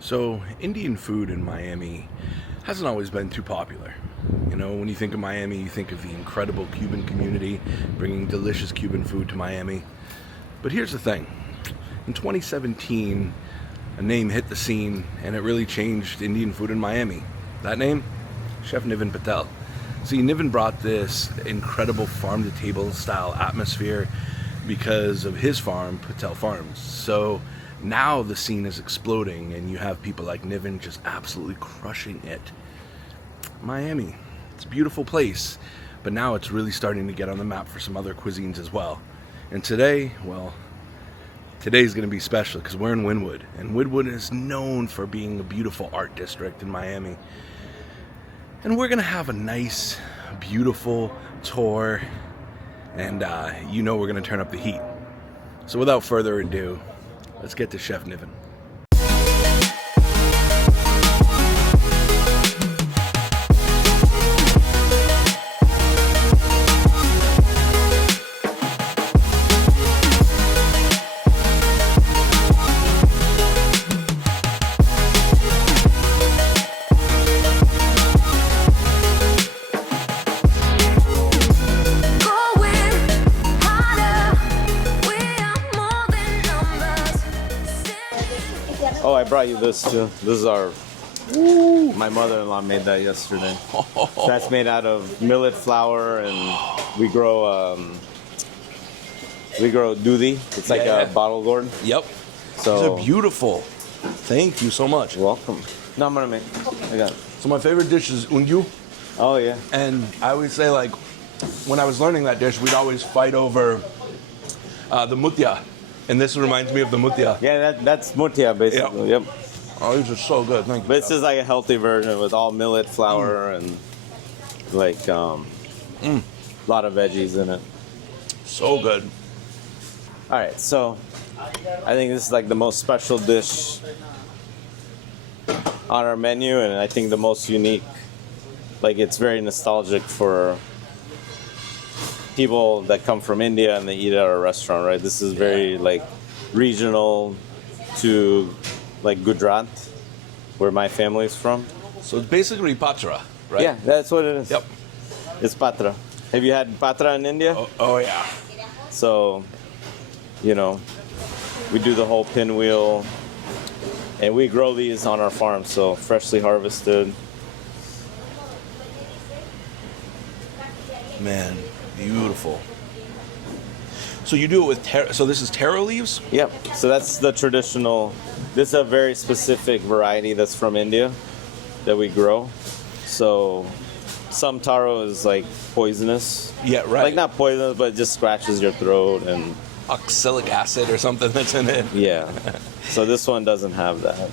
So, Indian food in Miami hasn't always been too popular. You know, when you think of Miami, you think of the incredible Cuban community bringing delicious Cuban food to Miami. But here's the thing. In 2017, a name hit the scene and it really changed Indian food in Miami. That name? Chef Niven Patel. See, Niven brought this incredible farm-to-table style atmosphere because of his farm, Patel Farms. So now the scene is exploding and you have people like Niven just absolutely crushing it. Miami, it's a beautiful place, but now it's really starting to get on the map for some other cuisines as well. And today, well, today's going to be special because we're in Wynwood, and Wynwood is known for being a beautiful art district in Miami. And we're going to have a nice, beautiful tour, and you know we're going to turn up the heat. So without further ado, let's get to Chef Niven. Oh, I brought you this too. This is my mother-in-law made that yesterday. That's made out of millet flour, and we grow duthi. It's like a bottle gourd. Yep. So these are beautiful. Thank you so much. You're welcome. No, I'm gonna make. I got it. So my favorite dish is unyu. Oh yeah. And I always say, like, when I was learning that dish, we'd always fight over the mutia. And this reminds me of the mutia. Yeah, that's mutia basically. Yep. Oh, these are so good. Thank you. But this is like a healthy version with all millet flour and like a lot of veggies in it. So good. All right, so I think this is like the most special dish on our menu, and I think the most unique. Like, it's very nostalgic for people that come from India and they eat at our restaurant, right? This is very like regional to like Gujarat, where my family's from. So it's basically patra, right? Yeah, that's what it is. Yep. It's patra. Have you had patra in India? Oh yeah. So, you know, we do the whole pinwheel, and we grow these on our farm, so freshly harvested. Man, beautiful. So you do it with so this is taro leaves? Yep. So that's the traditional. This is a very specific variety that's from India that we grow. So some taro is like poisonous. Yeah, right. Like not poisonous, but it just scratches your throat and oxalic acid or something that's in it. Yeah. So this one doesn't have that.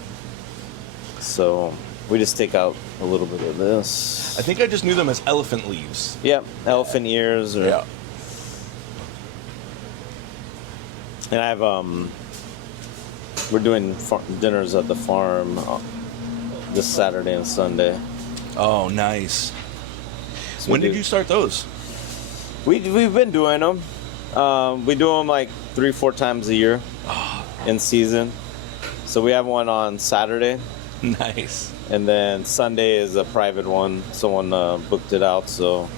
So we just take out a little bit of this. I think I just knew them as elephant leaves. Yep, elephant ears. Or, yeah. And I have we're doing dinners at the farm this Saturday and Sunday. Oh, nice. So when did you start those? We've been doing them. We do them like 3-4 times a year in season. So we have one on Saturday. Nice. And then Sunday is a private one. Someone booked it out, so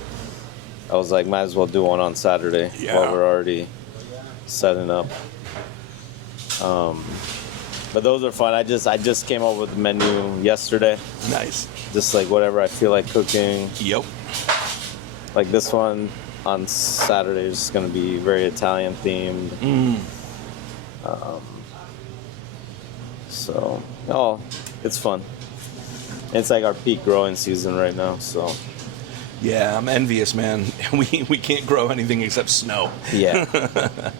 I was like, might as well do one on Saturday while we're already setting up. But those are fun. I just came up with the menu yesterday. Nice. Just like whatever I feel like cooking. Yep. Like this one on Saturday is just gonna be very Italian themed. So, it's fun. It's like our peak growing season right now, so. Yeah, I'm envious, man. We can't grow anything except snow. Yeah.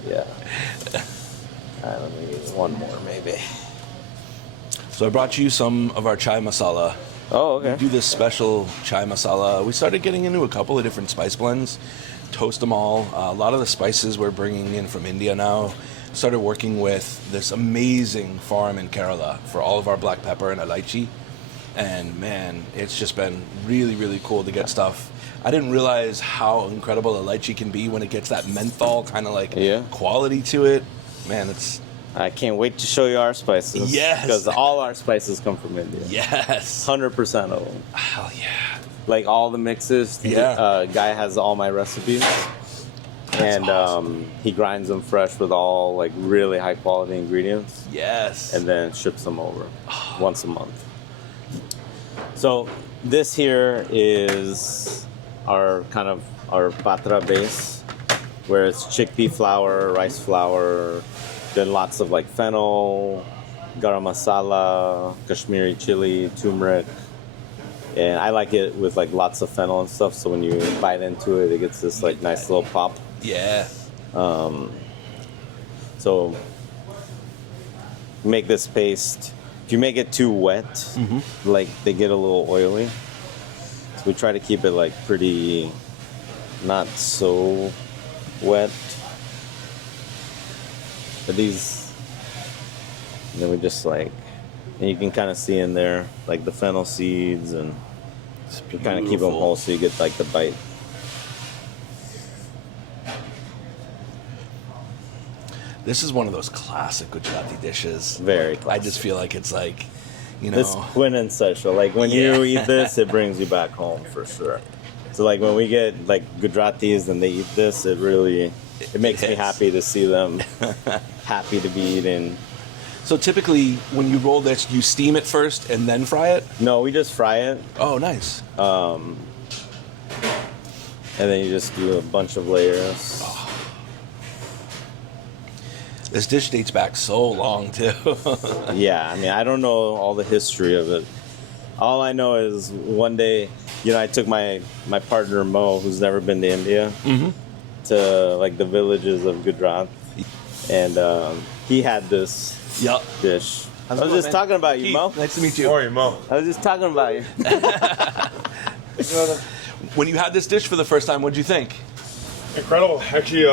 Yeah. Let me use one more, maybe. So I brought you some of our chai masala. Oh, okay. We do this special chai masala. We started getting into a couple of different spice blends, toast them all. A lot of the spices we're bringing in from India now. Started working with this amazing farm in Kerala for all of our black pepper and elaichi. And man, it's just been really, really cool to get stuff. I didn't realize how incredible elaichi can be when it gets that menthol kind of like quality to it. Man, I can't wait to show you our spices. Yes. Because all our spices come from India. Yes. 100% of them. Hell yeah. Like all the mixes. Yeah. Guy has all my recipes. And awesome. he grinds them fresh with all like really high quality ingredients. Yes. And then ships them over once a month. So this here is our kind of our patra base, where it's chickpea flour, rice flour, then lots of like fennel, garam masala, Kashmiri chili, turmeric. And I like it with like lots of fennel and stuff, so when you bite into it, it gets this like nice little pop. Yeah. So make this paste. If you make it too wet, like they get a little oily. So we try to keep it like pretty, not so wet. But these, and then we just like, and you can kind of see in there like the fennel seeds, and you kind of keep them whole so you get like the bite. This is one of those classic Gujarati dishes. Very classic. I just feel like it's like, you know. It's quintessential. Like when you eat this, it brings you back home for sure. So like when we get like Gujaratis and they eat this, it really, it makes me happy to see them happy to be eating. So typically when you roll this, you steam it first and then fry it? No, we just fry it. Oh, nice. And then you just do a bunch of layers. Oh. This dish dates back so long, too. Yeah, I mean, I don't know all the history of it. All I know is one day, you know, I took my partner Mo, who's never been to India, to like the villages of Gujarat, and he had this dish. I was just talking about you, Mo. Nice to meet you. How are you, Mo? I was just talking about you. When you had this dish for the first time, what'd you think? Incredible. Actually,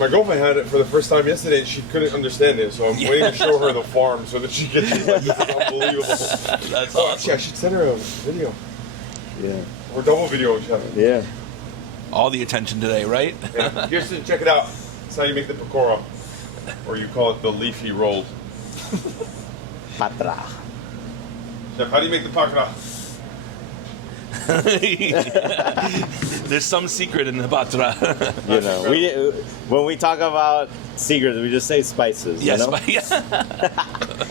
my girlfriend had it for the first time yesterday, and she couldn't understand it. So I'm waiting to show her the farm so that she gets it. Like, this is unbelievable. That's Actually, awesome. I should send her a video. Yeah. Or double video, Chef. Yeah. All the attention today, right? Yeah. Kirsten, check it out. That's how you make the pakora. Or you call it the leafy rolled. Patra. Chef, how do you make the pakra? There's some secret in the patra. You know, when we talk about secrets, we just say spices. Yes, you know?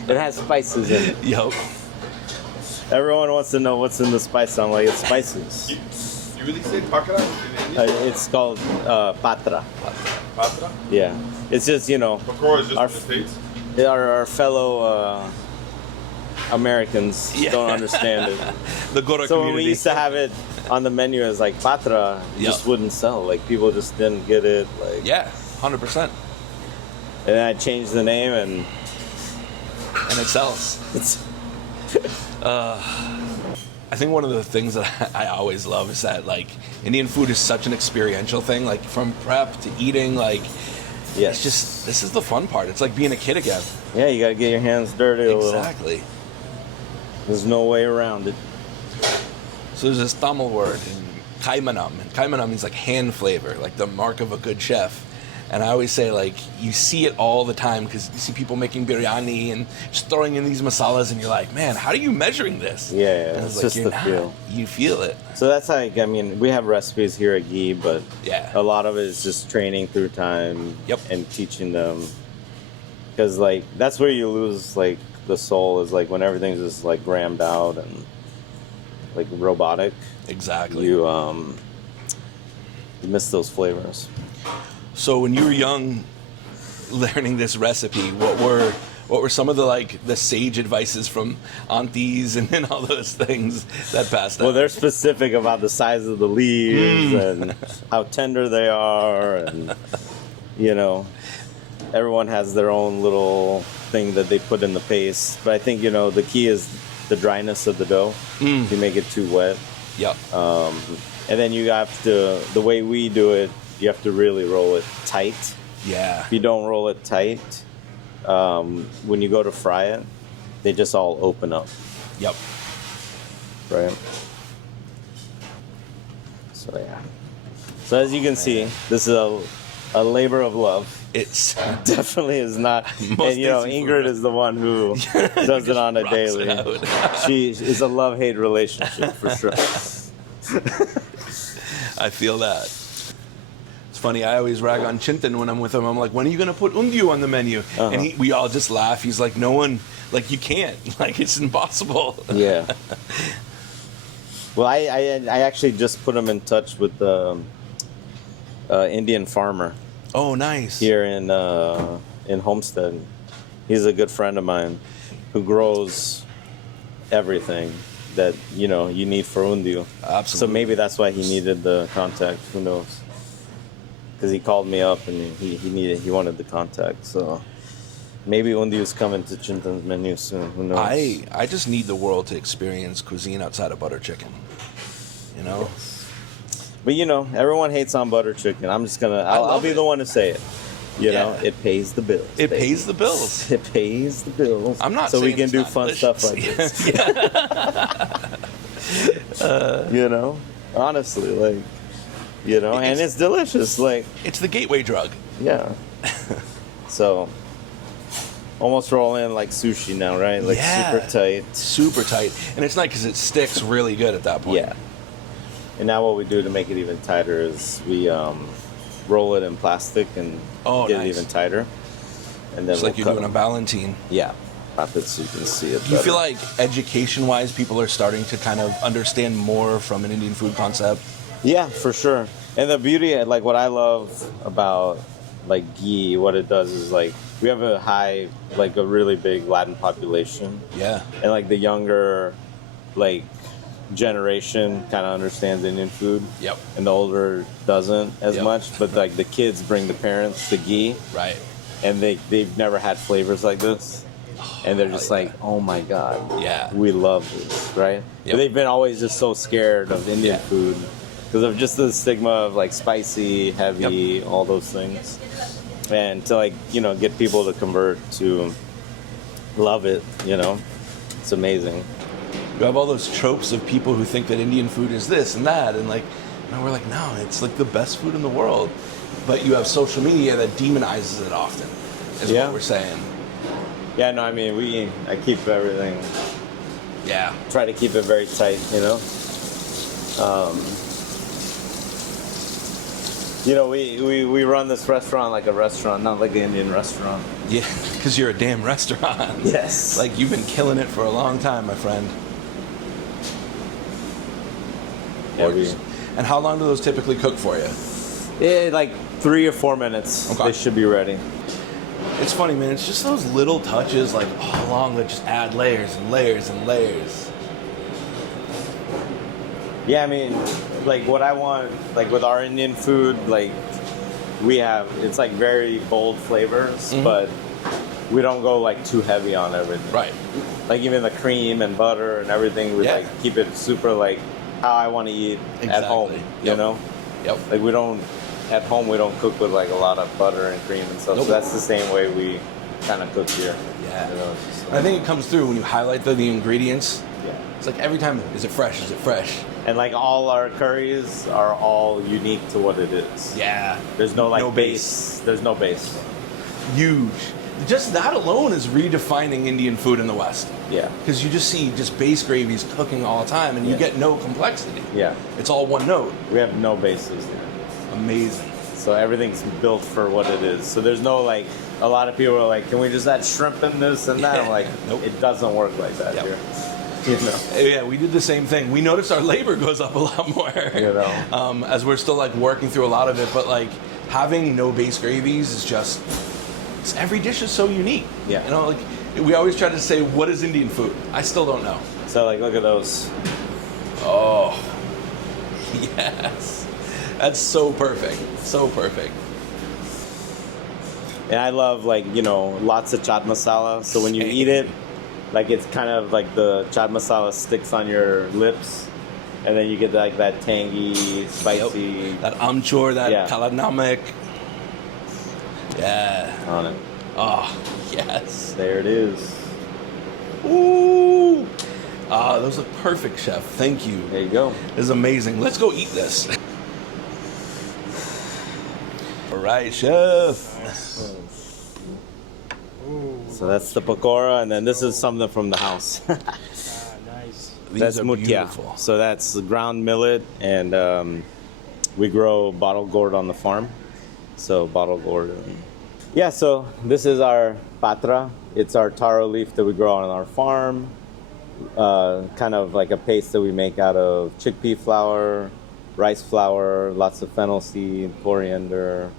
It has spices in it. Yo. Everyone wants to know what's in the spice. I'm like, it's spices. You really say pakra in English? It's called patra. Patra? Yeah. It's just, you know, Pakora is just in the States? our fellow Americans don't understand it. The Gora So when community. we used to have it on the menu as like patra, it just wouldn't sell. Like people just didn't get it. Like, Yeah, 100%. and then I changed the name, and And it sells. it's I think one of the things that I always love is that, like, Indian food is such an experiential thing. Like, from prep to eating, like, it's just, this is the fun part. It's like being a kid again. Yeah, you gotta get your hands dirty a little. Exactly. There's no way around it. So there's this Tamil word, kaimanam. And kaimanam means like hand flavor, like the mark of a good chef. And I always say, like, you see it all the time because you see people making biryani and just throwing in these masalas, and you're like, man, how are you measuring this? Yeah, And it's like, just you're the not. feel. You feel it. So that's like, I mean, we have recipes here at Ghee, but Yeah. a lot of it is just training through time and teaching them. Because, like, that's where you lose, like, the soul is, like, when everything's just, like, grammed out and, like, robotic. Exactly. You miss those flavors. So when you were young, learning this recipe, what were some of the sage advices from aunties and all those things that passed Well, down? they're specific about the size of the leaves and how tender they are, and, you know, everyone has their own little thing that they put in the paste. But I think, you know, the key is the dryness of the dough. If you make it too wet. Yep. And then you have to, the way we do it, you have to really roll it tight. Yeah. If you don't roll it tight, when you go to fry it, they just all open up. Yep. Right? So, yeah. So as you can see, this is a a labor of love. It's Definitely is not. Most And you know, tasty Ingrid food. is the one who does it on a Rocks it daily. out. She is a love-hate relationship for sure. I feel that. It's funny, I always rag on Chintan when I'm with him. I'm like, when are you going to put undiu on the menu? And we all just laugh. He's like, no one, like, you can't. Like, it's impossible. Yeah. Well, I actually just put him in touch with the Indian farmer Oh, nice. here in Homestead. He's a good friend of mine who grows everything that you need for undiu. Absolutely. So maybe that's why he needed the contact. Who knows? Because he called me up and he wanted the contact. So maybe undiu's coming to Chintan's menu soon. Who knows? I just need the world to experience cuisine outside of butter chicken. You know? But everyone hates on butter chicken. I'm just I'll love be it. the one to say it. You know, Yeah. it pays the bills. It baby. pays the bills. It pays the bills. I'm not so we saying can it's do not fun delicious. stuff like this. Honestly, like, and it's delicious. Like, It's the gateway drug. yeah. So, almost roll in like sushi now, right? Like Yeah. super tight. Super tight. And it's nice because it sticks really good at that point. Yeah. And now what we do to make it even tighter is we roll it in plastic and Oh, get nice. it even tighter. And then It's like you're cut doing a it. Valentine. Yeah. Pop it so you can see it Do you better. feel like education-wise, people are starting to kind of understand more from an Indian food concept? Yeah, for sure. And the beauty, like what I love about like Ghee, what it does is like we have a really big Latin population, Yeah. and like the younger, like generation kind of understands Indian food. Yep. And the older doesn't as Yep. much. But like the kids bring the parents to Ghee, Right. and they've never had flavors like this. And they're just hell yeah. like, oh my God, Yeah. we love this, right? Yep. But they've been always just so scared of Indian Yeah. food because of just the stigma of like spicy, heavy, all those things. And to like, get people to convert to love it, it's amazing. You have all those tropes of people who think that Indian food is this and that, and we're like, no, it's like the best food in the world. But you have social media that demonizes it often, is Yeah. what we're saying. Yeah, no, I mean, I keep everything, Yeah. try to keep it very tight, we run this restaurant like a restaurant, not like an Indian restaurant. Yeah, because you're a damn restaurant. Yes. Like, you've been killing it for a long time, my friend. Yeah, we- And how long do those typically cook for you? Yeah, like 3 or 4 minutes. Okay. They should be ready. It's funny, man. It's just those little touches, like, all along that just add layers and layers and layers. Yeah, I mean, like what I want, like with our Indian food, like it's like very bold flavors, but we don't go like too heavy on everything. Right. Like even the cream and butter and everything, we Yeah. like keep it super like how I want to eat at home. Exactly. Yep. Yep. Like at home we don't cook with like a lot of butter and cream and stuff. Nope. So that's the same way we kind of cook here. Yeah. It's just I think it comes through when you highlight the ingredients. yeah. It's like every time, is it fresh? Is it fresh? And like all our curries are all unique to what it is. Yeah. There's no like No base. There's no base. Huge. Just that alone is redefining Indian food in the West. Yeah. Because you just see just base gravies cooking all the time, and you Yeah. get no complexity. Yeah. It's all one note. We have no bases here. Amazing. So everything's built for what it is. So there's no like, a lot of people are like, can we just add shrimp in this and that? I'm like, Nope. it doesn't work like that Yep. here. You know? Yeah, we did the same thing. We noticed our labor goes up a lot more, as we're still like working through a lot of it. But like having no base gravies is just, every dish is so unique. Yeah. Like we always try to say, what is Indian food? I still don't know. So like, look at those. Oh, yes. That's so perfect. So perfect. And I love like, lots of chaat masala. So when you Same. eat it, like it's kind of like the chaat masala sticks on your lips. And then you get like that tangy, spicy That amchur, that Yeah. kala namak. Yeah. on it. Oh, yes. There it is. Ooh. Ah, those look perfect, Chef. Thank you. There you go. This is amazing. Let's go eat this. All right, chef. So that's the pakora, and then this is something from the house. Nice. These That's are mutia. beautiful. So that's ground millet, and we grow bottle gourd on the farm. So bottle gourd. Yeah, so this is our patra. It's our taro leaf that we grow on our farm. Kind of like a paste that we make out of chickpea flour, rice flour, lots of fennel seed, coriander,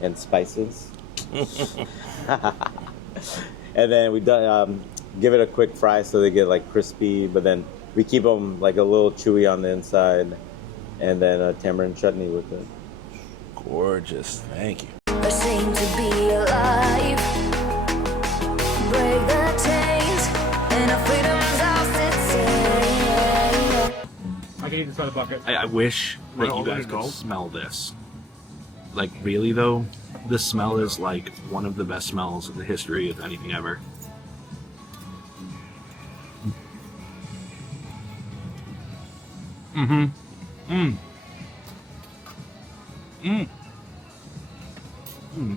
and spices. And then we give it a quick fry so they get like crispy, but then we keep them like a little chewy on the inside, and then a tamarind chutney with it. Gorgeous. Thank you. Ashamed to be alive. Break the chains and our freedom's ours to take. I can eat this by the bucket. I wish that you guys could smell this. Like, really though, the smell is like one of the best smells in the history of anything ever.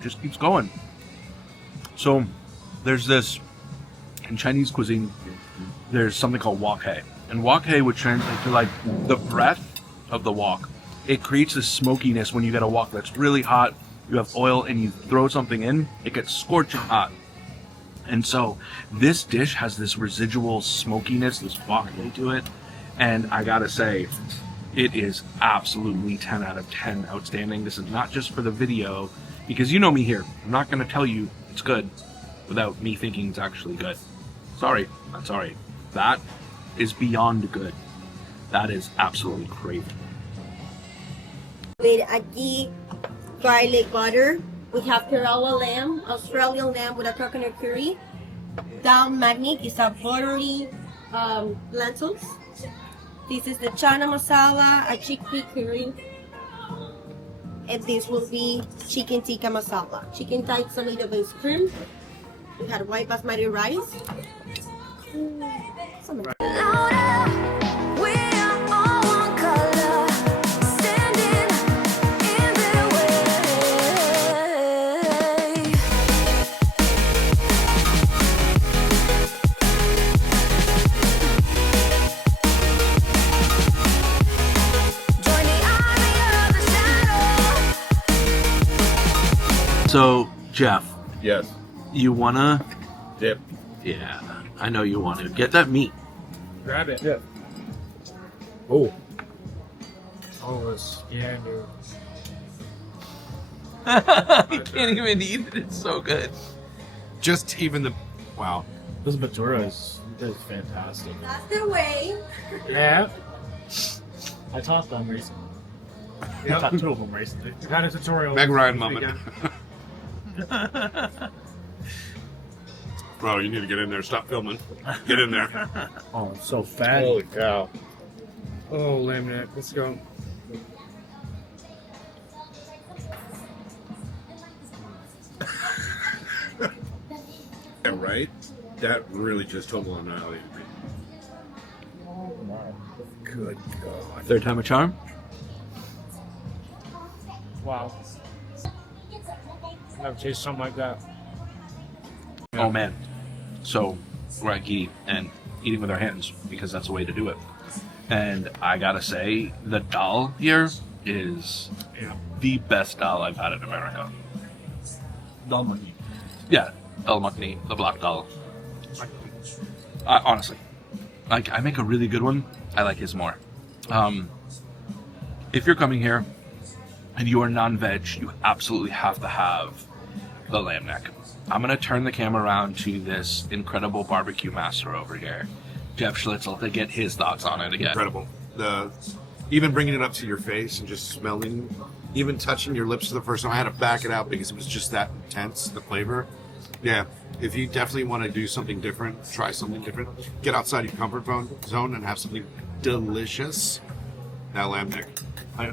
Just keeps going. So, there's this, in Chinese cuisine, there's something called wok hei. And wok hei would translate to like the breath of the wok. It creates this smokiness when you get a wok that's really hot, you have oil and you throw something in, it gets scorching hot. And so this dish has this residual smokiness, this wok hei to it. And I gotta say, it is absolutely 10 out of 10 outstanding. This is not just for the video, because you know me here. I'm not gonna tell you it's good without me thinking it's actually good. Sorry, not sorry. That is beyond good. That is absolutely crazy. With a ghee garlic butter. We have Kerala lamb, Australian lamb with a coconut curry. Dal magnik is a buttery lentils. This is the chana masala, a chickpea curry. And this will be chicken tikka masala. Chicken tikka made of cream. We had white basmati rice. Louder, we are all one color, standing in their way. Join the army of the shadow. So, Jeff, Yes. you wanna? Dip. Yeah, I know you want to. Get that meat. Grab it. Yeah. Oh, it's, yeah, dude. You can't even eat it. It's so good. Just even the wow. This Batura is fantastic. That's the way. Yeah. I taught them recently. I taught two of them recently. I got a tutorial. Meg Ryan this moment. weekend. Bro, you need to get in there. Stop filming. Get in there. Oh, it's so fatty. Holy cow. Oh, lamb neck. Let's go. Yeah, right? That really just totally annihilated me. Good God. Third time a charm. Wow. Never tasted something like that. Oh man. So we're at Ghee and eating with our hands because that's the way to do it. And I gotta say, the dal here is the best dal I've had in America. Dal money. Yeah, dal makhani, the black dal. Honestly, like I make a really good one. I like his more. If you're coming here and you are non-veg, you absolutely have to have the lamb neck. I'm gonna turn the camera around to this incredible barbecue master over here, Jeff Schlitzel, to get his thoughts on it again. Incredible. Even bringing it up to your face and just smelling, even touching your lips for the first time. I had to back it out because it was just that intense, the flavor. Yeah, if you definitely want to do something different, try something different, get outside your comfort zone and have something delicious. That lamb neck,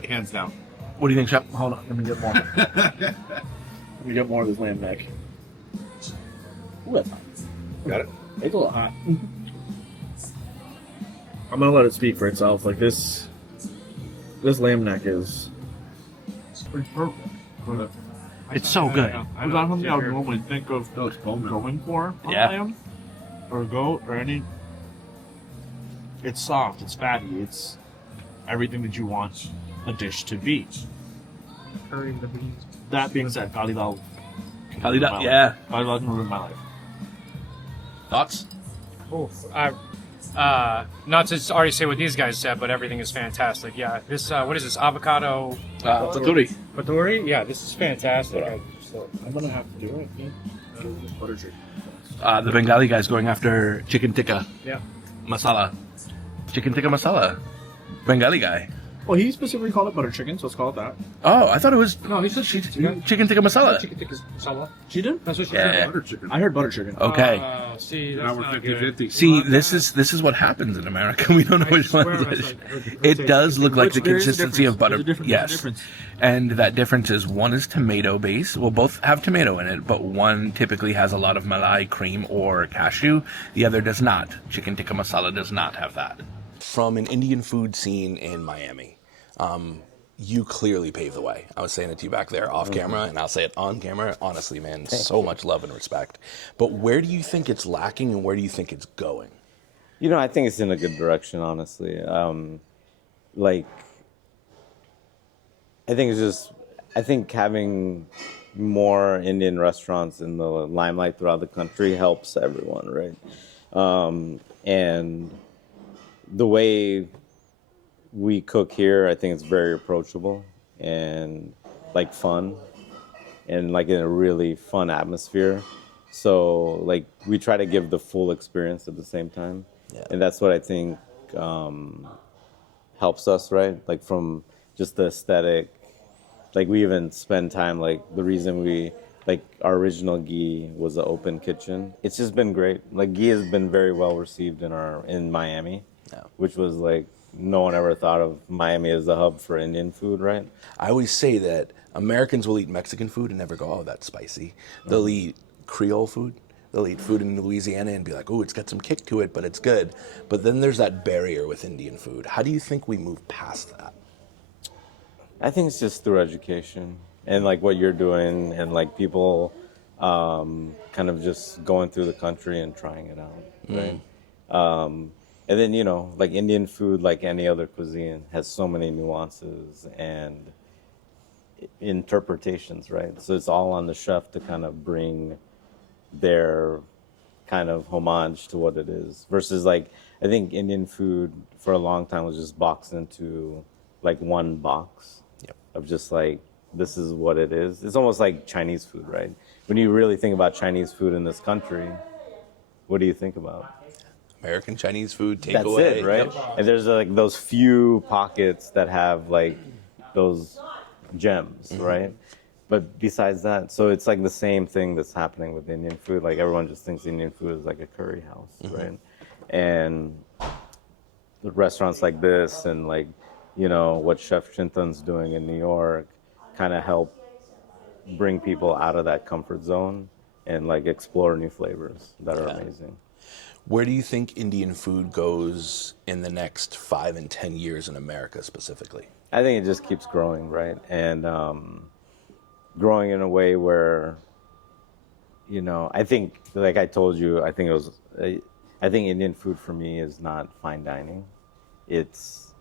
hands down. What do you think, Chef? Hold on, let me get more. Let me get more of this lamb neck. Ooh, that's hot. Got it? It's a little hot. I'm gonna let it speak for itself. Like this lamb neck is pretty perfect. It's so good. It's not something I would normally think of going for on Yeah. lamb or goat or any. It's soft, it's fatty, it's everything that you want a dish to be. That being said, Kalidal. Kalidal, yeah. Kalidal can ruin my life. Thoughts? Not to already say what these guys said, but everything is fantastic. Yeah, this what is this avocado Faturi. paturi? Yeah, this is fantastic. I'm gonna have to do it. Yeah. Butter chicken. The Bengali guy's going after chicken tikka Yeah. masala. Chicken tikka masala. Bengali guy. Well, he specifically called it butter chicken, so let's call it that. Oh, I thought it was No, he said chicken tikka. chicken tikka masala. Chicken tikka masala. She did? That's what she Yeah. said. Butter chicken. I heard butter chicken. Okay. See, Now that's we're not 50-50. good. See, this is what happens in America. We don't know I which one swear it I is. said- It does look like the There is a consistency of butter. difference. There's a Yes. difference. And that difference is one is tomato base. Well, both have tomato in it, but one typically has a lot of malai cream or cashew. The other does not. Chicken tikka masala does not have that. From an Indian food scene in Miami, you clearly paved the way. I was saying it to you back there off camera, and I'll say it on camera. Honestly, man, so much love and respect. But where do you think it's lacking, and where do you think it's going? You know, I think it's in a good direction, honestly. Like, I think it's just, I think having more Indian restaurants in the limelight throughout the country helps everyone, right? And the way we cook here, I think it's very approachable and like fun and like in a really fun atmosphere. So like we try to give the full experience at the same time. Yeah. And that's what I think helps us, right? Like from just the aesthetic, like we even spend time, like the reason we, like our original Ghee was an open kitchen. It's just been great. Like Ghee has been very well received in Miami, Yeah. which was like, no one ever thought of Miami as a hub for Indian food, right? I always say that Americans will eat Mexican food and never go, oh, that's spicy. They'll eat Creole food. They'll eat food in Louisiana and be like, oh, it's got some kick to it, but it's good. But then there's that barrier with Indian food. How do you think we move past that? I think it's just through education and like what you're doing and like people kind of just going through the country and trying it out, right? And then, you know, like Indian food, like any other cuisine, has so many nuances and interpretations, right? So it's all on the chef to kind of bring their kind of homage to what it is. Versus like, I think Indian food for a long time was just boxed into like one box of just like, this is what it is. It's almost like Chinese food, right? When you really think about Chinese food in this country, what do you think about? American Chinese food, takeaway. That's it, right? And there's like those few pockets that have like those gems, right? But besides that, so it's like the same thing that's happening with Indian food. Like everyone just thinks Indian food is like a curry house, right? And the restaurants like this and like, you know, what Chef Chintan's doing in New York kind of help bring people out of that comfort zone and like explore new flavors that are amazing. Where do you think Indian food goes in the next 5 and 10 years in America specifically? I think it just keeps growing, right? And growing in a way where, you know, I think, like I told you, I think Indian food for me is not fine dining. It's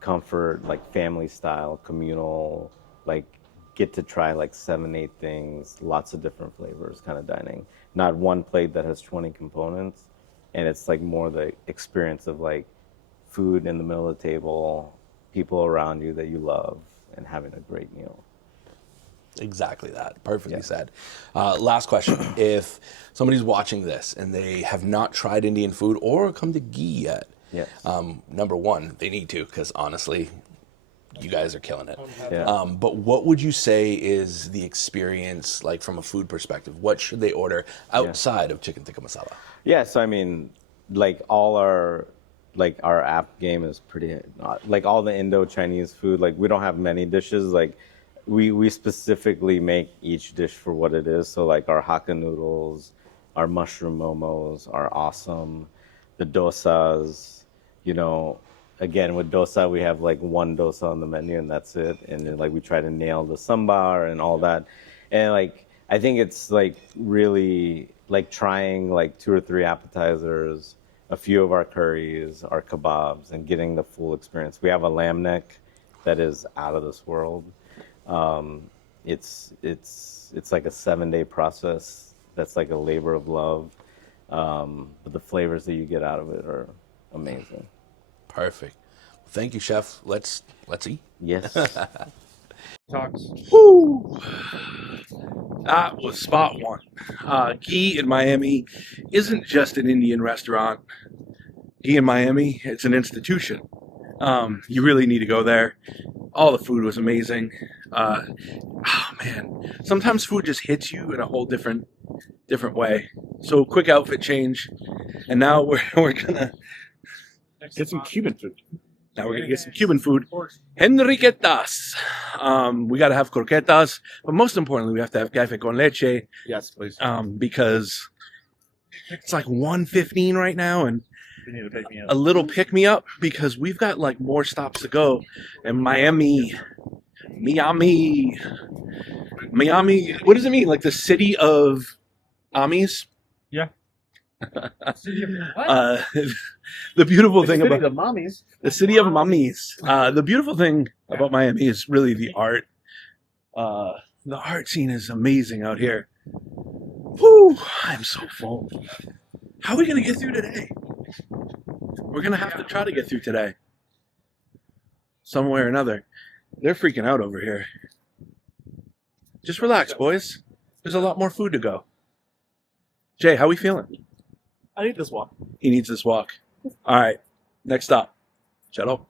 comfort, like family style, communal, like get to try like 7, 8 things, lots of different flavors kind of dining. Not one plate that has 20 components. And it's like more the experience of like food in the middle of the table, people around you that you love, and having a great meal. Exactly that. Perfectly said. Last question. If somebody's watching this and they have not tried Indian food or come to Ghee yet, number one, they need to, because honestly, you guys are killing it. Yeah. But what would you say is the experience like from a food perspective? What should they order outside of chicken tikka masala? Yeah, so I mean, like all our app game is pretty, like all the Indo-Chinese food, like we don't have many dishes. Like we specifically make each dish for what it is. So like our Hakka noodles, our mushroom momos are awesome. The dosas, you know, again, with dosa, we have like one dosa on the menu and that's it. And then, like we try to nail the sambar and all that. And like I think it's like really like trying like 2 or 3 appetizers, a few of our curries, our kebabs, and getting the full experience. We have a lamb neck that is out of this world. It's like a 7-day process. That's like a labor of love. But the flavors that you get out of it are amazing. Perfect. Thank you, chef. Let's eat. Yes. Talks. Woo! That was spot one. Ghee in Miami isn't just an Indian restaurant. Ghee in Miami, it's an institution. You really need to go there. All the food was amazing. Oh man, sometimes food just hits you in a whole different way. So quick outfit change, and now we're gonna Get some Cuban food. Now we're gonna get some Cuban food. Enriquetas. We gotta have croquetas, but most importantly, we have to have café con leche. Yes, please. Because it's like 1:15 right now, and You need to pick me up. a little pick me up because we've got like more stops to go. And Miami. What does it mean? Like the city of Amis? Yeah. The beautiful thing about the mommies. the city of mummies. The beautiful thing about Miami is really the art. The art scene is amazing out here. Whew, I'm so full. How are we gonna get through today? We're gonna have to try to get through today. Some way or another. They're freaking out over here. Just relax, boys. There's a lot more food to go. Jay, how we feeling? I need this walk. He needs this walk. All right, next stop. Shut up.